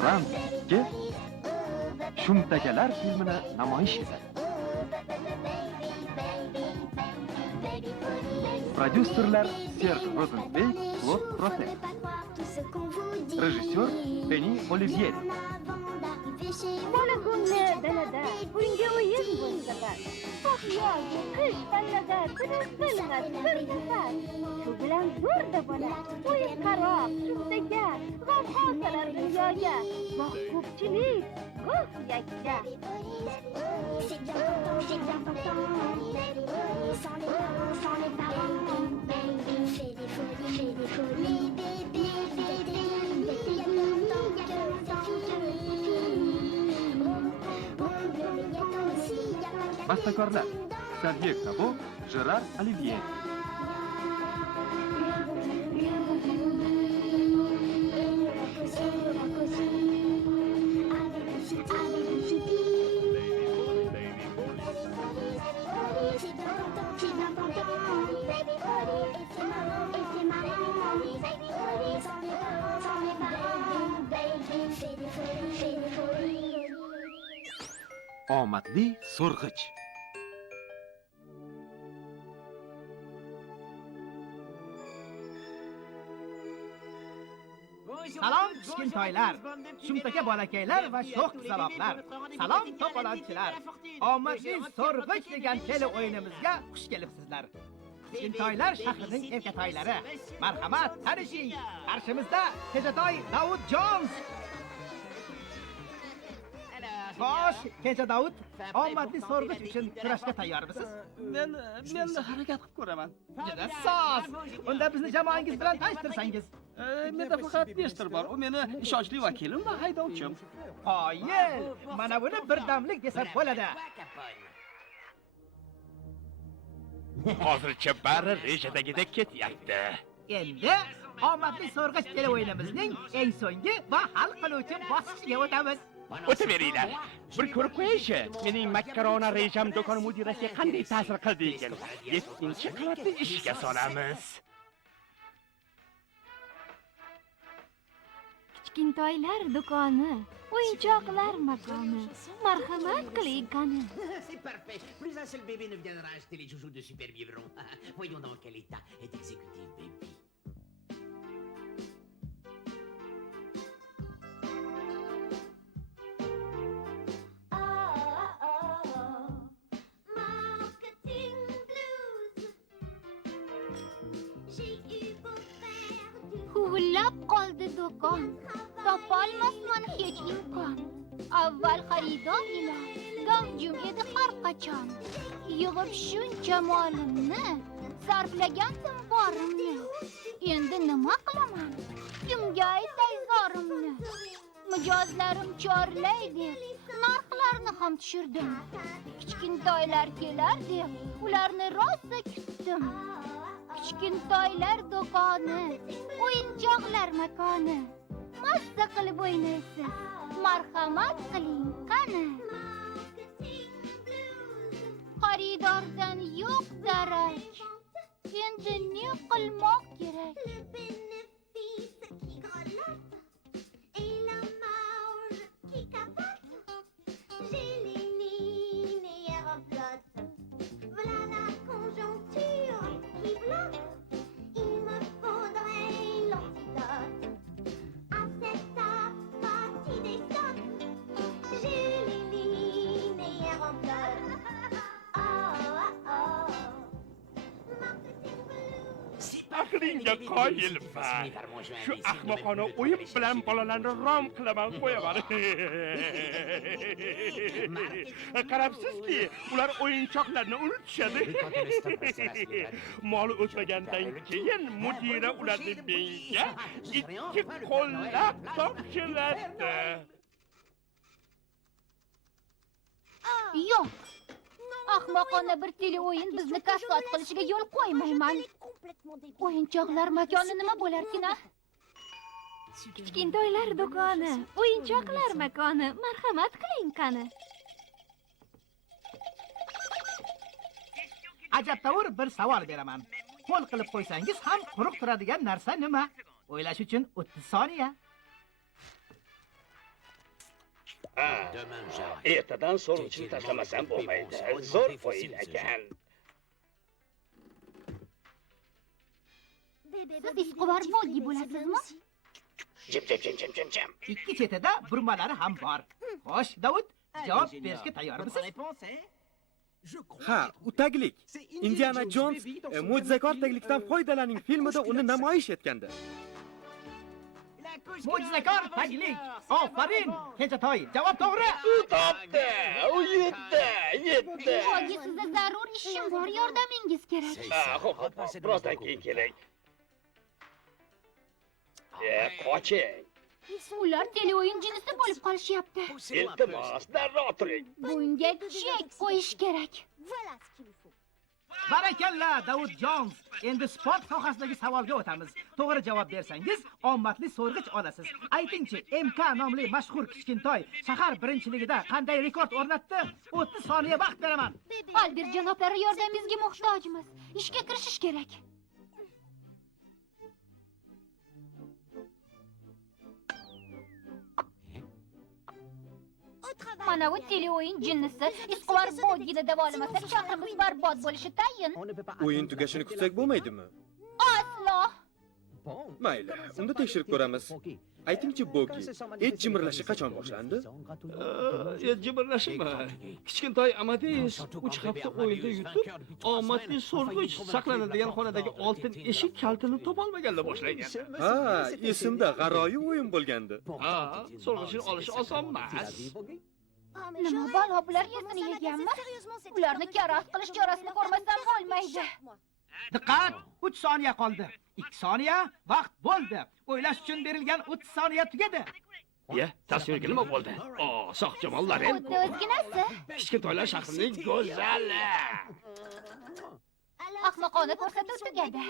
Fransuzga Shumtakalar filmini namoyish etadi. Prodyuserlar Serge Rosenfeld, Claude Prochet. Rejissyor Penny Olivier. Bola ko'ngli dalada, unga o'yin bo'lsalar. Yo'q, qish pallada tirik bilmas bir sifat. Shu bilan zo'rda bola, o'yin qaroq, shumtaka, g'am xosalar dunyoga. Voh ko'pchilik, goh yakka. C'est bien important. Sans les parents, baby, fais des folies, bébé, il y a longtemps que Bastakorlar Sergey Kabo, Gérard Olivier. Omadli so'rg'ich. Salom kichkintoylar, shumtaka bolakaylar va sho'x qizaloqlar. Salom to'polonchilar. Omadli so'rg'ich degan tele o'yinimizga xush kelibsizlar. Kichkintoylar shahrining erkatoylari. Marhamat, tanishing. Qarshimizda Kechatoy Davud Jones. Xo'sh, Kecha Davud, omadli so'rg'ich uchun kurashga tayyormisiz? Men harakat qilib ko'raman. Juda soz. Unda bizni jamoangiz bilan tanishtirsangiz. Menda faqat Neshtir bor. U meni ishonchli vakilim va haydovchim. Qoyil, mana buni birdamlik desa bo'ladi. Hozircha bari rejadagidek ketyapti. Endi omadli so'rg'ich tele o'yinimizning eng so'nggi va hal qiluvchi bosqichiga o'tamiz. O'taveringlar. Bir ko'rib qo'yishi, mening makkarona rejam do'kon mudirasiga qanday ta'sir qildi ekan. 7-qavatda ishga solamiz. Kichkintoylar do'koni, o'yinchoqlar makoni. Marhamat qiling qani. C'est parfait. Plus un seul bébé ne viendra acheter les joujoux de super biberon. Voyons dans quel état est exécutif baby. Huvillab qoldi do'kon. Topolmasman hech imkon. Avval xaridor ila gavjum edi har qachon. Yig'ib shuncha molimni, sarflagandim borimni. Endi nima qilaman? Kimga aytay zorimni? Mijozlarim chorlaydi, narxlarni ham tushirdim. Kichkintoylar kelar deb ularni rosa kutdim. Kichkintoylar do'koni, o'yinchoqlar makoni. Mazza qilib o'ynaysiz, marhamat qiling qani. Xaridordan yo'q darak, endi ne qilmoq kerak? Aqlingga qoyilman. Shu ahmoqona o'yin bilan bolalarni rom qilaman qo'yaman. Qarabsizki, ular o'yinchoqlarni unutishadi. Mol o'tmagandan keyin mudira ularni menga ikki qo'llab topshiradi. Yo'q. Ahmoqona bir tele o'yin bizni kashfiyot qilishiga yo'l qo'ymayman. O'yinchoqlar makoni nima bo'larkin-a? Kichkintoylar do'koni, o'yinchoqlar makoni. Marhamat qiling qani. Ajabtovur bir savol beraman. Qo'l qilib qo'ysangiz ham quruq turadigan narsa nima? O'ylash uchun 30 soniya. Demain, j'arrête. Ertadan so'rg'ichni tashlamasam bo'lmaydi. Zo'r o'yin ekan. Siz ishqibor bo'lgi bo'lasizmi? Jim. Ikki chetida burmalari ham bor. Xo'sh, Davud, javob berishga tayyormisiz? Ha, u taglik. Indiana Jones mo'jizakor taglikdan foydalaning filmida uni namoyish etgandi. Mo'jizakor taglik. Ofarin, Kenjatoy. Javob to'g'ri. Topdi. U yetdi. Bogi, sizda zarur ishim bor, yordamingiz kerak. Xo'p, birozdan keyin kelay. Qoching. Ular teleo'yin jinsi bo'lib qolishyapti. Iltimos, darrov turing. Bunga chek qo'yish kerak. Barakalla, Davud Jones. Endi sport sohasidagi savolga o'tamiz. To'g'ri javob bersangiz, omadli so'rg'ich olasiz. Aytingchi, MK nomli mashhur kichkintoy shahar birinchiligida qanday rekord o'rnatdi? 30 soniya vaqt beraman. Albert janoblari, yordamingizga muhtojmiz. Ishga kirishish kerak. Mana bu teleo'yin jinnisi ishqibor bo'lgida davolamasa shahrimiz barbod bo'lishi tayin. O'yin tugashini kutsak bo'lmaydimi? Aslo. Mayli, unda tekshirib ko'ramiz. Aytingchi, Bogi, et jimirlashi qachon boshlandi? Jimirlashmi? Kichkintoy Amadeus 3 hafta o'yinda yutib, omadli so'rg'ich saqlanadigan xonadagi oltin eshik kaltini topolmaganda boshlangan. Ha, esimda g'aroyib o'yin bo'lgandi. Ha, so'rg'ichni olish oson emas. Nima balo, bular yesini yeganmi? Ularni karaxt qilish chorasini ko'rmasam bo'lmaydi. Diqqat, 3 soniya qoldi. 2 soniya vaqt bo'ldi. O'ylash uchun berilgan 30 soniya tugadi. Tasvirga nima bo'ldi? Soqchimonlar. Xuddi o'zginasi. Kichkintoylar shahrining go'zali. Ahmoqona ko'rsatuv tugadi.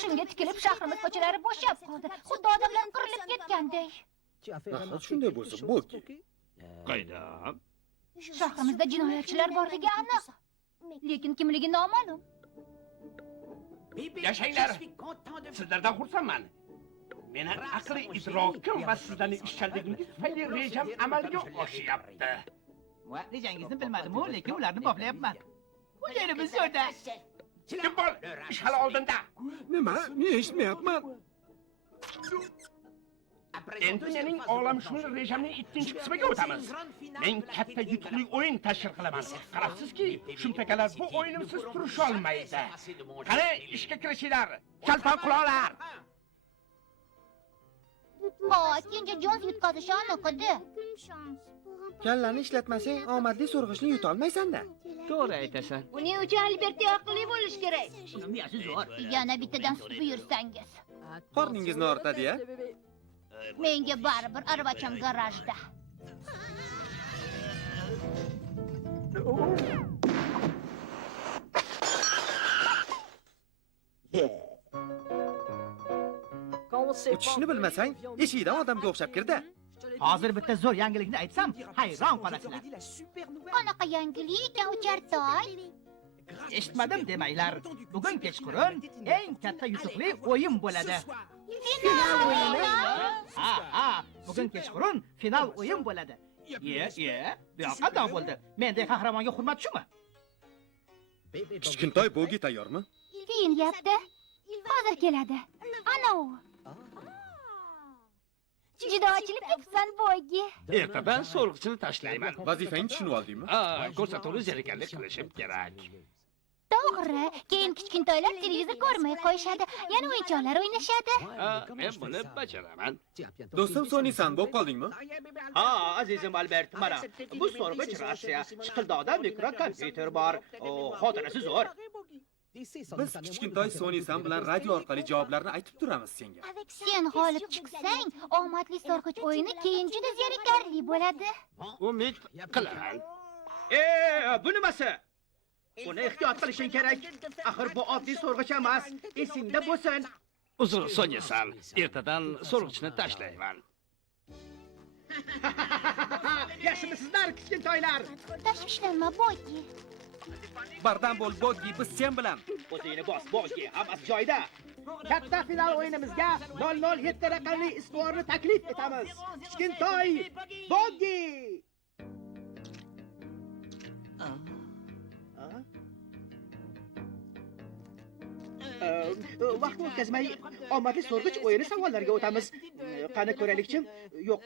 Shunga tikilib shahrimiz ko'chalari bo'shab qoldi. Xuddi odamlar qirilib ketgandek. Nahot shunday bo'lsa, Bogi. Qayda? Shahrimizda jinoyatchilar borligi aniq. Lekin kimligi noma'lum. Yashanglar. Sizlardan xursandman. Meni aqli idrokim va sizlarning ishchanligingiz tufayli rejam amalga oshyapti. Rejangizni bilmadim-ku, lekin ularni boplayapman. Qo'yinimiz yo'da. Kim bor? Ish hali oldinda. Nima? Men eshitmayapman. Endi mening olamshumul rejamning ikkinchi qismiga o'tamiz. Men katta yutuqli o'yin tashkil qilaman. Qarabsizki, shunchakalar bu o'yinimsiz turisha olmaydi. Qani, ishga kirishinglar. Kalton quloqlar. Kenja Jones yutqazishi aniq edi. Kallani ishlatmasang, omadli so'rg'ichni yuta olmaysan-da. To'g'ri aytasan. Buning uchun Alberti aqlli bo'lish kerak. Miyasi zo'r. Yana bittadan sut buyursangiz. Qorningizni ortadi-ya. Menga baribir arvacham garajda. Uchishni bilmasang, eshikdan odamga o'xshab kirdi. Hozir bitta zo'r yangilikni aytsam, hayron qolasizlar. Qanaqa yangilik ekan Uchartoy? Eshitmadim demanglar. Bugun kechqurun eng katta yutuqli o'yin bo'ladi. Final o'yini. Ha, bugun kechqurun final o'yin bo'ladi. Bu yoqqa qanday bo'ldi? Mendek qahramonga hurmat shumi? Kichkintoy Bogi tayyormi? Kiyinyapti. Hozir keladi. Ana u. Juda ochilib ketibsan, Bogi. Ertadan so'rg'ichni tashlayman. Vazifangni tushunib oldingmi? Ko'rsatuvni zerikarli qilishim kerak. To'g'ri, keyin kichkintoylar televizor ko'rmay qo'yishadi, yana o'yinchoqlar o'ynashadi. Men buni bajaraman. Do'stim, Sonisan bo'lib qoldingmi? Ha, azizim Albert, mana bu so'rg'ich Rossiya. Chiqildoqda mikrokompyuter bor. Xotirasi zo'r. Biz kichkintoy Sonisan bilan radio orqali javoblarni aytib turamiz senga. Sen g'olib chiqsang, omadli so'rg'ich o'yini keyin juda zerikarli bo'ladi. Umid qilaman. Bu nimasi? Buni ehtiyot qilishing kerak. Axir bu oddiy so'rg'ich emas. Esingda bo'lsin. Uzr so'nyasan. Ertadan so'rg'ichni tashlayman. Yaxshimisizlar, kichkintoylar? Tashvishlanma, Bogi. Bardam bo'l, Bodgi, biz sen bilan. O'zingni bos, Bodgi, hammasi joyida. Katta final o'yinimizga 007 raqamli istivorni taklif etamiz. Kichkintoy Bodgi. Vaqt o'tkazmay omadli so'rg'ich o'yini savollariga o'tamiz. Qani ko'raylikchi? Yo'q,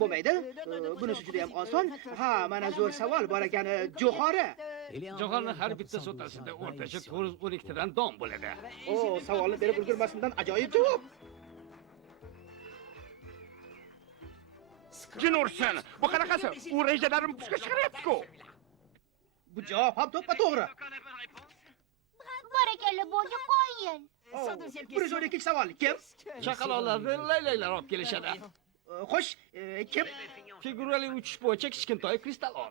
bo'lmaydi. Bunisi juda ham oson. Ha, mana zo'r savol bor ekan. Jo'xori. Jo'xorni har bitta so'tasida o'rtacha 412 tadan don bo'ladi. O, savolni berib ulgurmasimdan ajoyib javob. Jin ursin. Bu qanaqasi? U rejalarimni pushga chiqaryapti-ku. Bu javob ham to'ppa-to'g'ri. Barakalla bo'ldi, qo'ying. 112 savol. Kim? Chaqaloqlarni laylaylar olib kelishadi. Xo'sh, kim? Figurali uchish bo'yicha kichkintoy Kristalon.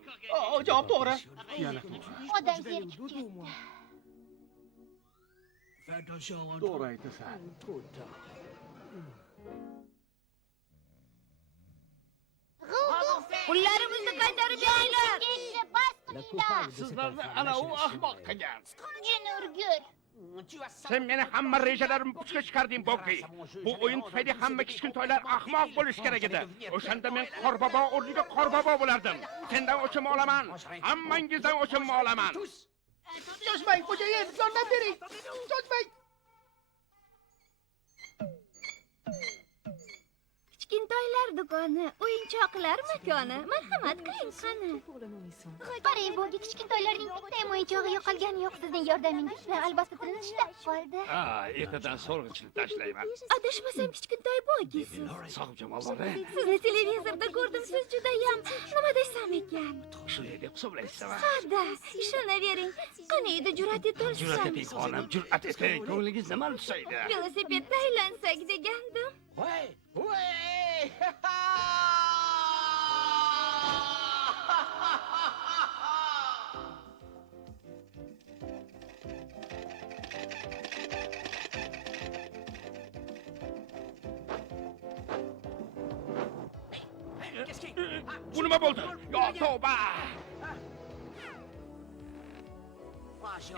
Javob to'g'ri. Odam zerikib ketdi. To'g'ri aytasan. Pullarimizni qaytarib beringlar. Bas qilinglar. Sizlarni ana u ahmoq qilgan. Jin urgur. Sen meni hamma rejalarimni pushga chiqarding, Bodgi. Bu o'yin tufayli hamma kichkintoylar ahmoq bo'lish kerak edi. O'shanda men Qorbobo o'rniga Qorbobo bo'lardim. Sendan o'chimni olaman. Hammangizdan o'chimni olaman. Shoshmang, xo'jayin, yordam bering. Shoshmang. Kichkintoylar do'koni, o'yinchoqlar makoni. Marhamat qiling qani. Qarang, bu kichkintoylarning bitta ham o'yinchog'i yo'qolgani yo'q. Sizning yordamingiz bilan albatta tilini ishlab qoldi. Ertadan so'rg'ichni tashlayman. Adashmasam kichkintoy bo'gisiz. Sog' jamoalari. Sizni televizorda ko'rdim, siz judayam nima desam ekan. Shunday deb hisoblaysizmi? Hada, ishonavering. Qani edi jur'at etolsam. Jur'at eting, xonim, jur'at eting. Ko'nglingiz nima tusaydi? Velosipedda aylansak degandim. Ouais, ouais. Bu nima bo'ldi? Yo, tavba!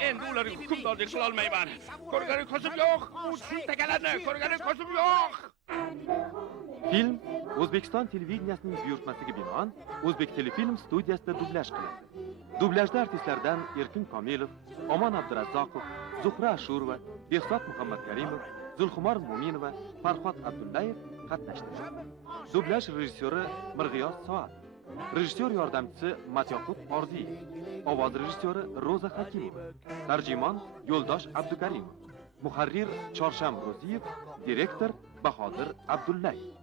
Endi ularga hukmdorlik qila olmayman. Ko'rganing ko'zim yo'q. U tushuntaganlarni ko'rganing ko'zim yo'q. Film O'zbekiston televideniyasining buyurtmasiga binoan O'zbek telefilm studiyasida dublyaj qilindi. Dublyajda artistlardan Erkin Komilov, Omon Abdurazzoqov, Zuhra Ashurova, Behzod Muhammadkarimov, Zulxumor Mo'minova, Farhod Abdullayev qatnashdi. Dublyaj rejissyori Mirg'iyos Soat, rejissyor yordamchisi Matyoqub Orziyev, ovoz rejissyori Roza Hakimova, tarjimon Yo'ldosh Abdukarimov, muharrir Chorsham Ro'ziyev, direktor Bahodir Abdullayev.